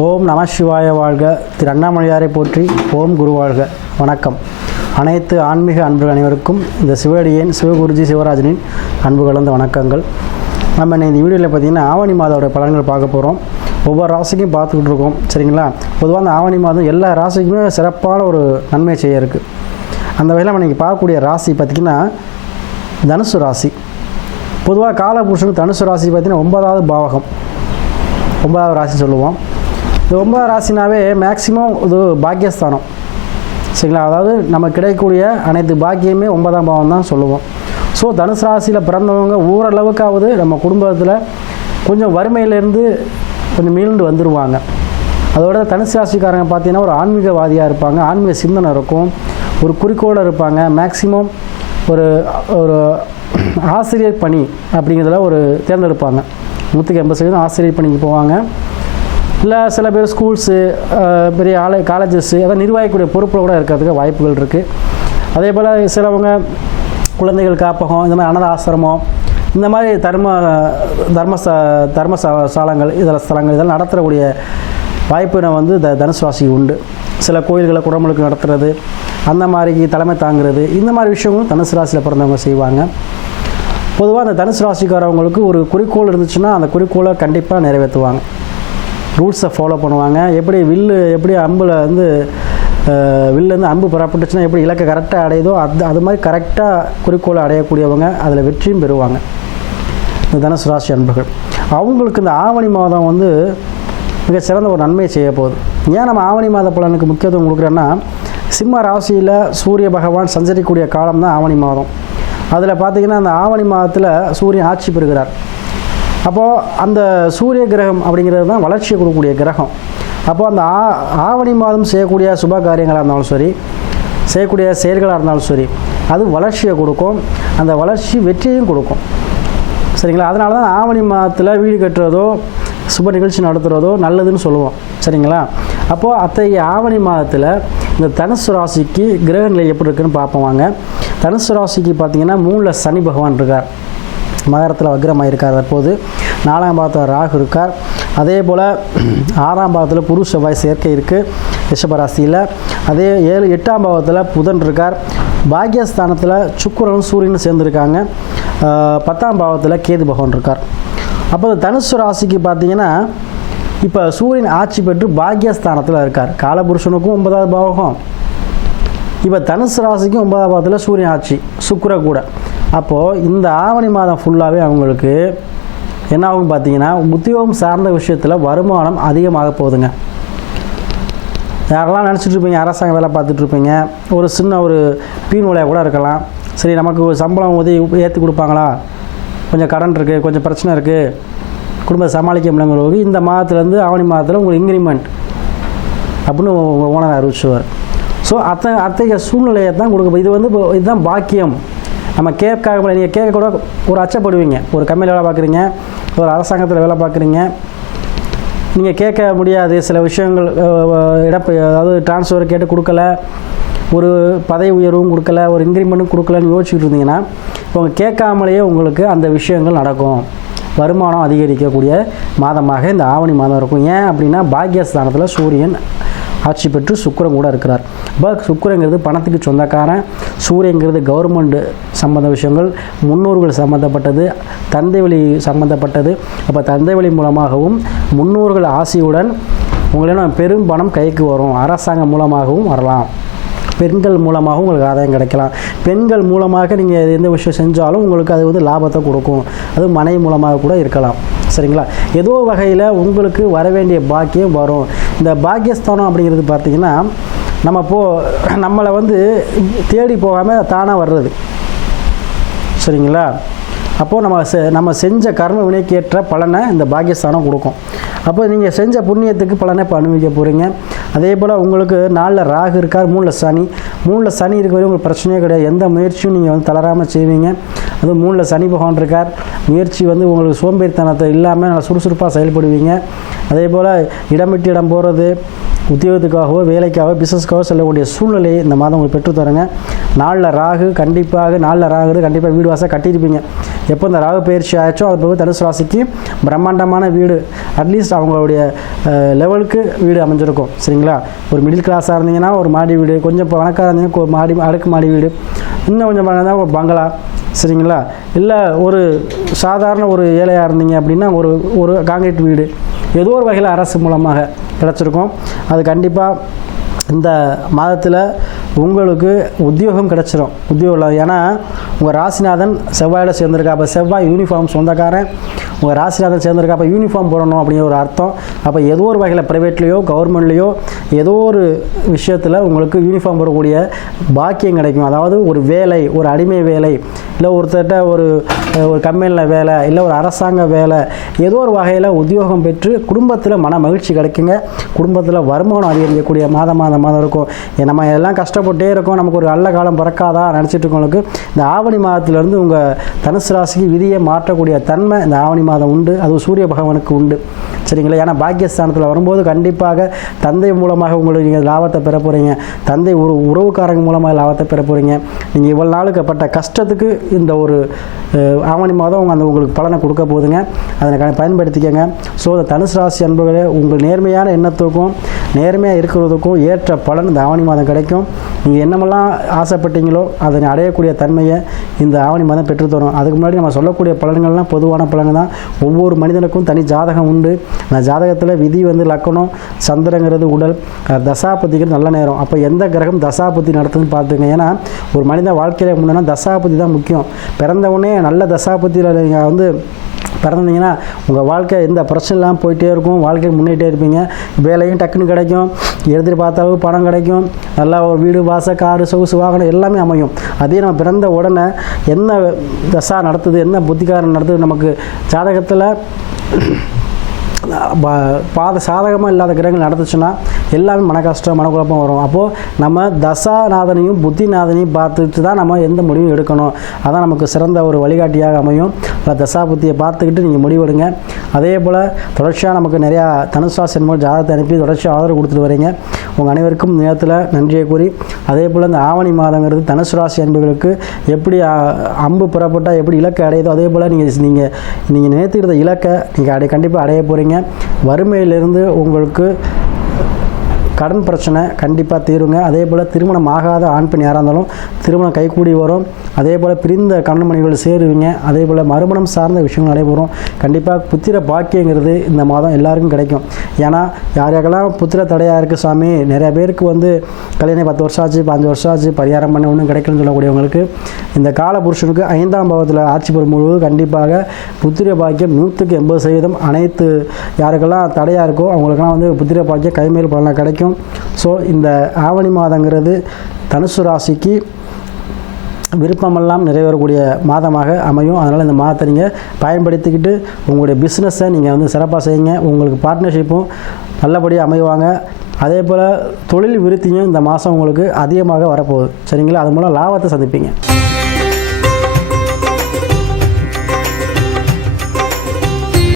ஓம் நம சிவாய வாழ்க. திரு அண்ணாமலையாரை போற்றி. ஓம் குரு வாழ்க. வணக்கம். அனைத்து ஆன்மீக அன்புகள் அனைவருக்கும் இந்த சிவடியின் சிவகுருஜி சிவராஜனின் அன்பு கலந்த வணக்கங்கள். நம்ம இந்த வீடியோவில் பார்த்திங்கன்னா ஆவணி மாதோட பலன்கள் பார்க்க போகிறோம். ஒவ்வொரு ராசிக்கும் பார்த்துக்கிட்டு இருக்கோம். சரிங்களா? பொதுவாக அந்த ஆவணி மாதம் எல்லா ராசிக்குமே சிறப்பான ஒரு நன்மை செய்ய இருக்குது. அந்த வகையில் நம்ம இன்றைக்கி பார்க்கக்கூடிய ராசி பார்த்திங்கன்னா தனுசு ராசி. பொதுவாக காலபுருஷனுக்கு தனுசு ராசி பார்த்திங்கன்னா 9வது பாவகம், 9வது ராசி சொல்லுவோம். இந்த 9வது ராசினாவே மேக்சிமம் இது பாக்கியஸ்தானம். சரிங்களா? அதாவது நம்ம கிடைக்கக்கூடிய அனைத்து பாக்கியமே 9ஆம் பாவம் தான் சொல்லுவோம். ஸோ தனுசு ராசியில் பிறந்தவங்க ஓரளவுக்காவது நம்ம குடும்பத்தில் கொஞ்சம் வறுமையிலேருந்து கொஞ்சம் மீண்டு வந்துடுவாங்க. அதோட தனுசு ராசிக்காரங்க பார்த்திங்கன்னா ஒரு ஆன்மீகவாதியாக இருப்பாங்க, ஆன்மீக சிந்தனை இருக்கும், ஒரு குறிக்கோளை இருப்பாங்க. மேக்சிமம் ஒரு ஒரு ஆசிரியர் பணி அப்படிங்கிறதுல ஒரு தேர்ந்தெடுப்பாங்க. 180% ஆசிரியர் பணிக்கு போவாங்க. இல்லை சில பேர் ஸ்கூல்ஸு, பெரிய காலேஜஸ்ஸு அதாவது நிர்வாகிக்கூடிய பொறுப்பில் கூட இருக்கிறதுக்கு வாய்ப்புகள் இருக்குது. அதே போல் சிலவங்க குழந்தைகள் காப்பகம், இந்த மாதிரி அனாதை ஆசிரமம், இந்த மாதிரி தர்மசாலங்கள் இதில் ஸ்தலங்கள் இதெல்லாம் நடத்தக்கூடிய வாய்ப்பு தனுசு ராசிக்கு உண்டு. சில கோயில்களை குடமுழுக்கு நடத்துறது, அந்த மாதிரி தலைமை தாங்கிறது, இந்த மாதிரி விஷயங்களும் தனுசு ராசியில் பிறந்தவங்க செய்வாங்க. பொதுவாக அந்த தனுசு ராசிக்காரவங்களுக்கு ஒரு குறிக்கோள் இருந்துச்சுன்னா அந்த குறிக்கோளை கண்டிப்பாக நிறைவேற்றுவாங்க. ரூல்ஸை ஃபாலோ பண்ணுவாங்க. எப்படி அம்பில் வில்லேருந்து அம்பு புறப்பட்டுச்சுன்னா எப்படி இலக்கை கரெக்டாக அடையுதோ அது மாதிரி கரெக்டாக குறிக்கோளை அடையக்கூடியவங்க அதில் வெற்றியும் பெறுவாங்க இந்த தனுசு ராசி அன்பர்கள். அவங்களுக்கு இந்த ஆவணி மாதம் மிக சிறந்த ஒரு நன்மையை செய்ய போகுது. ஏன் நம்ம ஆவணி மாத பலனுக்கு முக்கியத்துவம் கொடுக்குறேன்னா, சிம்ம ராசியில் சூரிய பகவான் சஞ்சரிக்கக்கூடிய காலம் தான் ஆவணி மாதம். அதில் பார்த்திங்கன்னா அந்த ஆவணி மாதத்தில் சூரியன் ஆட்சி பெறுகிறார். அப்போது அந்த சூரிய கிரகம் அப்படிங்கிறது தான் வளர்ச்சியை கொடுக்கக்கூடிய கிரகம். அப்போது அந்த ஆவணி மாதம் செய்யக்கூடிய சுப காரியங்களாக இருந்தாலும் சரி, செய்யக்கூடிய செயல்களாக இருந்தாலும் சரி, அது வளர்ச்சியை கொடுக்கும். அந்த வளர்ச்சி வெற்றியையும் கொடுக்கும். சரிங்களா? அதனால தான் ஆவணி மாதத்தில் வீடு கட்டுறதோ சுப நிகழ்ச்சி நடத்துகிறதோ நல்லதுன்னு சொல்லுவோம். சரிங்களா? அப்போது அத்தகைய ஆவணி மாதத்தில் இந்த தனுசு ராசிக்கு கிரக நிலை எப்படி இருக்குன்னு பார்ப்போம் வாங்க. தனுசு ராசிக்கு பார்த்திங்கன்னா 3ல் சனி பகவான் இருக்கார், மகரத்தில் வக்ரமாக இருக்கார். தற்போது 4ஆம் பாவத்தில் ராகு இருக்கார். அதே போல் 6ஆம் பாவத்தில் புரு செவ்வாய் சேர்க்கை இருக்குது ரிஷபராசியில். அதே 8ஆம் பாவத்தில் புதன் இருக்கார். பாக்கியஸ்தானத்தில் சுக்கிரனும் சூரியனும் சேர்ந்துருக்காங்க. 10ஆம் பாவத்தில் கேது பகவான் இருக்கார். அப்போ தனுசு ராசிக்கு பார்த்திங்கன்னா இப்போ சூரியன் ஆட்சி பெற்று பாக்கியஸ்தானத்தில் இருக்கார். காலபுருஷனுக்கும் 9வது பாவகம், இப்போ தனுசு ராசிக்கும் 9ஆம் பாவத்தில் சூரியன் ஆட்சி, சுக்கிர கூட. அப்போது இந்த ஆவணி மாதம் ஃபுல்லாகவே அவங்களுக்கு என்ன ஆகும் பார்த்திங்கன்னா, உத்தியோகம் சார்ந்த விஷயத்தில் வருமானம் அதிகமாக போகுதுங்க. யாரெல்லாம் நினச்சிட்ருப்பீங்க அரசாங்க வேலை பார்த்துட்ருப்பீங்க, ஒரு சின்ன ஒரு பீன் வேலையாக கூட இருக்கலாம். சரி, நமக்கு சம்பளம் உதவி ஏற்றி கொடுப்பாங்களா, கொஞ்சம் கடன் இருக்குது, கொஞ்சம் பிரச்சனை இருக்குது, குடும்பத்தை சமாளிக்க முடியலங்கிறவங்க இந்த மாதத்துலேருந்து ஆவணி மாதத்தில் உங்களுக்கு இன்க்ரிமெண்ட் அப்படின்னு உங்கள் ஓனர் அறிவிச்சுவார். ஸோ அத்தகைய சூழ்நிலையை தான் கொடுக்க. இதுதான் பாக்கியம். நம்ம நீங்கள் கேட்க கூட ஒரு அச்சப்படுவீங்க. ஒரு கம்பெனியில் வேலை பார்க்குறீங்க, ஒரு அரசாங்கத்தில் வேலை பார்க்குறீங்க, நீங்கள் கேட்க முடியாது சில விஷயங்கள். அதாவது ட்ரான்ஸ்ஃபர் கேட்டு கொடுக்கல, ஒரு பதவி உயர்வும் கொடுக்கல, ஒரு இன்க்ரிமெண்ட்டும் கொடுக்கலன்னு யோசிச்சுட்டு இருந்தீங்கன்னா இப்போ கேட்காமலேயே உங்களுக்கு அந்த விஷயங்கள் நடக்கும். வருமானம் அதிகரிக்கக்கூடிய மாதமாக இந்த ஆவணி மாதம் இருக்கும். ஏன் அப்படின்னா பாக்கியஸ்தானத்தில் சூரியன் ஆட்சி பெற்று சுக்கிரன் கூட இருக்கிறார். இப்போ சுக்கிரங்கிறது பணத்துக்கு சொந்தக்காரன், சூரியங்கிறது கவர்மெண்ட் சம்மந்த விஷயங்கள், முன்னோர்கள் சம்மந்தப்பட்டது, தந்தை வழி சம்மந்தப்பட்டது. அப்போ தந்தை வழி மூலமாகவும் முன்னோர்கள் ஆசையுடன் உங்களிடம் பெரும் பணம் கைக்கு வரும். அரசாங்கம் மூலமாகவும் வரலாம், பெண்கள் மூலமாகவும் உங்களுக்கு ஆதாயம் கிடைக்கலாம். பெண்கள் மூலமாக நீங்கள் எந்த விஷயம் செஞ்சாலும் உங்களுக்கு அது லாபத்தை கொடுக்கும். அது மனைவி மூலமாக கூட இருக்கலாம். சரிங்களா? ஏதோ வகையில் உங்களுக்கு வர வேண்டிய பாக்கியம் வரும். இந்த பாக்கியஸ்தானம் அப்படிங்கிறது பார்த்திங்கன்னா நம்மளை தேடி போகாமல் தானாக வர்றது. சரிங்களா? அப்போது நம்ம செஞ்ச கர்ம வினைக்கேற்ற பலனை இந்த பாக்கியஸ்தானம் கொடுக்கும். அப்போ நீங்கள் செஞ்ச புண்ணியத்துக்கு பலனை இப்போ அனுபவிக்க போகிறீங்க. அதே போல் உங்களுக்கு 4ல் ராகு இருக்கார், 3ல் சனி. 3ல் சனி இருக்கிறவங்க உங்களுக்கு பிரச்சனையே கிடையாது. எந்த முயற்சியும் நீங்கள் தளராமல் செய்வீங்க. அதுவும் 3ல் சனி பகவான் இருக்கார். முயற்சி உங்களுக்கு சோம்பேறித்தனத்தை இல்லாமல் நல்லா சுறுசுறுப்பாக செயல்படுவீங்க. அதே போல் இடம் விட்டு இடம் போகிறது, உத்தியோகத்துக்காகவோ வேலைக்காகவோ பிஸ்னஸ்க்காகவோ செல்லக்கூடிய சூழ்நிலையை இந்த மாதம் உங்களுக்கு பெற்றுத்தருங்க. நாளில் ராகு கண்டிப்பாக வீடு வாசல் கட்டியிருப்பீங்க. எப்போ இந்த ராகு பயிற்சி ஆச்சோ அது போக தனுசு ராசிக்கு பிரம்மாண்டமான வீடு, அட்லீஸ்ட் அவங்களுடைய லெவலுக்கு வீடு அமைஞ்சிருக்கும். சரிங்களா? ஒரு மிடில் கிளாஸாக இருந்தீங்கன்னா ஒரு மாடி வீடு, கொஞ்சம் இப்போ பணக்கார இருந்தீங்கன்னா அடுக்கு மாடி வீடு, இன்னும் கொஞ்சம் பணம் ஒரு பங்களா. சரிங்களா? இல்லை ஒரு சாதாரண ஒரு ஏழையாக இருந்தீங்க அப்படின்னா ஒரு காங்கிரீட் வீடு ஏதோ ஒரு வகையில் அரசு மூலமாக கிடச்சிருக்கும். அது கண்டிப்பாக இந்த மாதத்தில் உங்களுக்கு உத்தியோகம் கிடச்சிரும். உத்தியோகம் ஏன்னா உங்கள் ராசிநாதன் செவ்வாயில் சேர்ந்துருக்கா. அப்போ செவ்வாய் யூனிஃபார்ம் சொந்தக்காரன். உங்கள் ராசிநாதன் சேர்ந்துருக்கா, அப்போ யூனிஃபார்ம் போடணும் அப்படிங்கிற ஒரு அர்த்தம். அப்போ ஏதோ ஒரு வகையில் ப்ரைவேட்லேயோ கவர்மெண்ட்லேயோ ஏதோ ஒரு விஷயத்தில் உங்களுக்கு யூனிஃபார்ம் போடக்கூடிய பாக்கியம் கிடைக்கும். அதாவது ஒரு வேலை, ஒரு அடிமை வேலை, இல்லை ஒருத்தட்ட ஒரு கம்பெனியில் வேலை, இல்லை ஒரு அரசாங்க வேலை, ஏதோ ஒரு வகையில் உத்தியோகம் பெற்று குடும்பத்தில் மன மகிழ்ச்சி கிடைக்குங்க. குடும்பத்தில் வருமானம் அதிகரிக்கக்கூடிய மாதம் இருக்கும். நம்ம எல்லாம் கஷ்டப்பட்டே இருக்கோம், நமக்கு ஒரு நல்ல காலம் பிறக்காதா நினச்சிட்டு இருக்கவங்களுக்கு இந்த ஆவணி மாதத்திலேருந்து உங்கள் தனுசு ராசிக்கு விதியை மாற்றக்கூடிய தன்மை இந்த ஆவணி மாதம் உண்டு. அது சூரிய பகவானுக்கு உண்டு. சரிங்களா? ஏன்னா பாக்கியஸ்தானத்தில் வரும்போது கண்டிப்பாக தந்தை மூலமாக உங்களுக்கு நீங்கள் லாபத்தை பெற போகிறீங்க. தந்தை ஒரு உறவுக்காரங்க மூலமாக லாபத்தை பெற போகிறீங்க. நீங்கள் இவ்வளோ நாளுக்கு பட்ட கஷ்டத்துக்கு இந்த ஒரு ஆவணி மாதம் உங்களுக்கு பலனை கொடுக்க போகுதுங்க. அதனை பயன்படுத்திக்கங்க. ஸோ இந்த தனுசு ராசி அன்பர்களே, உங்கள் நேர்மையான எண்ணத்துக்கும் நேர்மையாக இருக்கிறதுக்கும் ஏற்ற பலன் இந்த ஆவணி மாதம் கிடைக்கும். நீங்கள் என்னமெல்லாம் ஆசைப்பட்டீங்களோ அதனை அடையக்கூடிய தன்மையை இந்த ஆவணி மாதம் பெற்றுத்தரும். அதுக்கு முன்னாடி நம்ம சொல்லக்கூடிய பலன்கள்லாம் பொதுவான பலன் தான். ஒவ்வொரு மனிதனுக்கும் தனி ஜாதகம் உண்டு. அந்த ஜாதகத்தில் விதி லக்கணம், சந்திரங்கிறது உடல், தசாபதிங்கிறது நல்ல நேரம். அப்போ எந்த கிரகம் தசாபதி நடத்துதுன்னு பார்த்துங்க. ஏன்னா ஒரு மனித வாழ்க்கையில் முன்னேன்னா தசாபதி தான் முக்கியம். பிறந்தவுடனே நல்ல தசாபதியில் நீங்கள் பிறந்தீங்கன்னா உங்கள் வாழ்க்கை எந்த பிரச்சனை இல்லாமல் போயிட்டே இருக்கும். வாழ்க்கையில் முன்னேறிட்டே இருப்பீங்க. வேலையும் டக்குன்னு கிடைக்கும், எதிர்பார்த்த அளவு பணம் கிடைக்கும், நல்லா ஒரு வீடு வாசல் காரு சொகுசு வாகனம் எல்லாமே அமையும். அதே நம்ம பிறந்த உடனே என்ன தசா நடத்துது, என்ன புத்திகாரம் நடத்துது, நமக்கு ஜாதகத்தில் சாதகமாக இல்லாத கிரகங்கள் நடந்துச்சுன்னா எல்லாமே மன கஷ்டம், மனக்குழப்பம் வரும். அப்போது நம்ம தசாநாதனையும் புத்திநாதனையும் பார்த்துட்டு தான் நம்ம எந்த முடிவும் எடுக்கணும். அதான் நமக்கு சிறந்த ஒரு வழிகாட்டியாக அமையும். தசா புத்தியை பார்த்துக்கிட்டு நீங்கள் முடிவெடுங்க. அதே போல் தொடர்ச்சியாக நமக்கு நிறையா தனுசு ராசி என்பது ஜாதகத்தை அனுப்பி தொடர்ச்சியாக ஆதரவு கொடுத்துட்டு வரீங்க. உங்கள் அனைவருக்கும் நேரத்தில் நன்றியை கூறி, அதே போல் இந்த ஆவணி மாதங்கிறது தனுசு ராசி என்பவர்களுக்கு எப்படி அம்பு புறப்பட்டால் எப்படி இலக்கை அடையுதோ அதே போல் நீங்கள் நினைத்துக்கிற இலக்கை நீங்கள் கண்டிப்பாக அடைய போகிறீங்க. வறுமையிலிருந்து உங்களுக்கு கடன் பிரச்சனை கண்டிப்பாக தீருங்க. அதே போல் திருமணம் ஆகாத ஆண் பெண் யாராக இருந்தாலும் திருமணம் கைகூடி வரும். அதே போல் பிரிந்த கணவன்மணிகள் சேருவீங்க. அதே போல் மறுமணம் சார்ந்த விஷயங்கள் நடைபெறும். கண்டிப்பாக புத்திர பாக்கியங்கிறது இந்த மாதம் எல்லாருக்கும் கிடைக்கும். ஏன்னா யாருக்கெல்லாம் புத்திர தடையாக இருக்குது சாமி, நிறைய பேருக்கு கல்யாணம் 10 வருஷம் ஆச்சு, 5 வருஷம் ஆச்சு, பரிகாரம் பண்ண ஒன்றும் கிடைக்கலன்னு சொல்லக்கூடியவங்களுக்கு இந்த கால புருஷனுக்கு 5ஆம் பாவத்தில் ஆட்சி பெறும்போது கண்டிப்பாக புத்திர பாக்கியம் 100% அனைத்து யாருக்கெல்லாம் தடையாக இருக்கோ அவங்களுக்கெல்லாம் புத்திர பாக்கியம் கைமேல் பலனாக கிடைக்கும். ஸோ இந்த ஆவணி மாதங்கிறது தனுசு ராசிக்கு விருப்பமெல்லாம் நிறைவேறக்கூடிய மாதமாக அமையும். அதனால் இந்த மாதத்தை நீங்கள் பயன்படுத்திக்கிட்டு உங்களுடைய பிஸ்னஸை நீங்கள் சிறப்பாக செய்யுங்க. உங்களுக்கு பார்ட்னர்ஷிப்பும் நல்லபடியாக அமைவாங்க. அதே போல் தொழில் விருத்தியும் இந்த மாதம் உங்களுக்கு அதிகமாக வரப்போகுது. சரிங்களா? அது மூலம் லாபத்தை சந்திப்பீங்க.